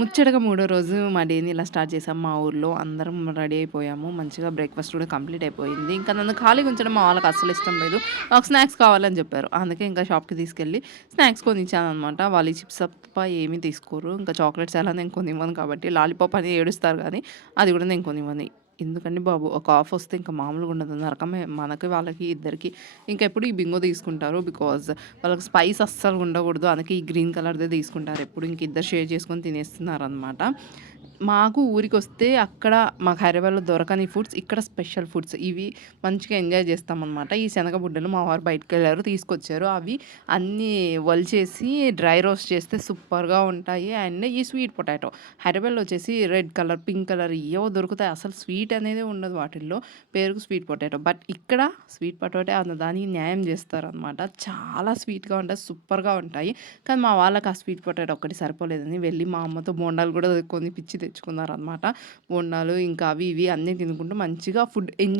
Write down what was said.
ముచ్చటగా మూడో రోజు మా డేని ఇలా స్టార్ట్ చేసాం మా ఊర్లో. అందరం రెడీ అయిపోయాము. మంచిగా బ్రేక్‌ఫాస్ట్ కూడా కంప్లీట్ అయిపోయింది. ఇంకా నన్ను ఖాళీగా ఉంచడం మా వాళ్ళకి అస్సలు ఇష్టం లేదు. నాకు స్నాక్స్ కావాలని చెప్పారు. అందుకే ఇంకా షాప్‌కి తీసుకెళ్ళి స్నాక్స్ కొనిచ్చాననమాట. వాళ్ళు ఈ చిప్స్ తప్ప ఏమీ తీసుకోరు. ఇంకా చాక్లెట్స్ ఎలా నేను కొనివ్వను కాబట్టి లాలీపాప్ అని ఏడుస్తారు గానీ, అది కూడా నేను కొనివ్వను. ఎందుకండి బాబు ఒక ఆఫ్ వస్తే ఇంకా మామూలుగా ఉండదు. నరకమే మనకి, వాళ్ళకి ఇద్దరికీ. ఇంకా ఎప్పుడు ఈ బింగో తీసుకుంటారు. బికాజ్ వాళ్ళకి స్పైస్ అస్సలు ఉండకూడదు. అందుకే ఈ గ్రీన్ కలర్‌దే తీసుకుంటారు ఎప్పుడు. ఇంక ఇద్దరు షేర్ చేసుకొని తినేస్తున్నారనమాట. మాకు ఊరికొస్తే అక్కడ మాకు హైదరాబాద్‌లో దొరకని ఫుడ్స్, ఇక్కడ స్పెషల్ ఫుడ్స్. ఇవి మంచిగా ఎంజాయ్ చేస్తామనమాట. ఈ శనగ బుడ్డలు మా వారు బయటికెళ్లారు తీసుకొచ్చారు. అవి అన్నీ ఒలిచేసి డ్రై రోస్ట్ చేస్తే సూపర్‌గా ఉంటాయి. అండ్ ఈ స్వీట్ పొటాటో హైదరాబాద్‌లో వచ్చేసి రెడ్ కలర్, పింక్ కలర్ ఏవో దొరుకుతాయి. అసలు స్వీట్ అనేదే ఉండదు వాటిల్లో. పేరుకు స్వీట్ పొటాటో. బట్ ఇక్కడ స్వీట్ పొటాటో అన్న దానికి న్యాయం చేస్తారనమాట. చాలా స్వీట్‌గా ఉంటాయి. సూపర్‌గా ఉంటాయి. కానీ మా వాళ్ళకి ఆ స్వీట్ పొటాటో ఒక్కటి సరిపోలేదని వెళ్ళి మా అమ్మతో బోండాలు కూడా కొనిపిచ్చి తెచ్చుకున్నారనమాట. బోండాలు ఇంకా అవి ఇవి అన్నీ తినుకుంటూ మంచిగా ఫుడ్ ఎంజాయ్